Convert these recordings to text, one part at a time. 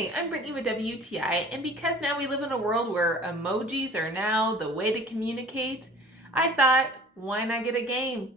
Hi, I'm Brittany with WTI, and because now we live in a world where emojis are now the way to communicate, I thought, why not get a game?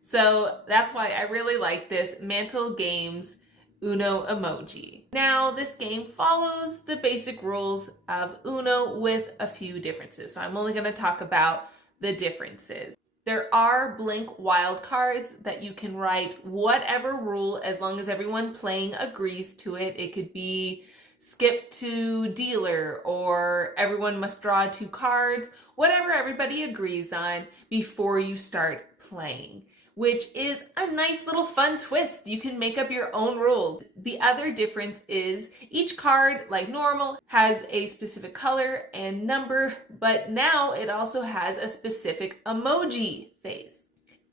So that's why I really like this Mattel Games Uno emoji. Now, this game follows the basic rules of Uno with a few differences, so I'm only going to talk about the differences. There are blank wildcards that you can write whatever rule as long as everyone playing agrees to it. It could be skip to dealer or everyone must draw 2 cards, whatever everybody agrees on before you start playing, which is a nice little fun twist. You can make up your own rules. The other difference is each card, like normal, has a specific color and number, but now it also has a specific emoji face.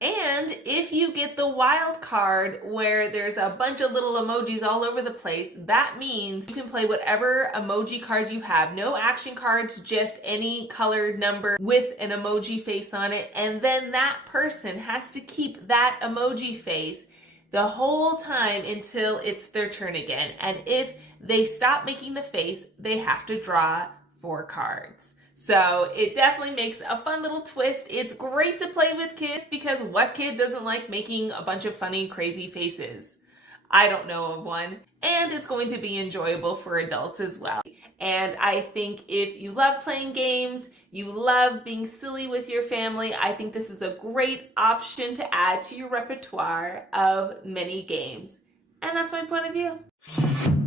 And if you get the wild card where there's a bunch of little emojis all over the place, that means you can play whatever emoji cards you have. No action cards, just any colored number with an emoji face on it. And then that person has to keep that emoji face the whole time until it's their turn again. And if they stop making the face, they have to draw 4 cards. So it definitely makes a fun little twist. It's great to play with kids because what kid doesn't like making a bunch of funny, crazy faces? I don't know of one. And it's going to be enjoyable for adults as well. And I think if you love playing games, you love being silly with your family, I think this is a great option to add to your repertoire of many games. And that's my point of view.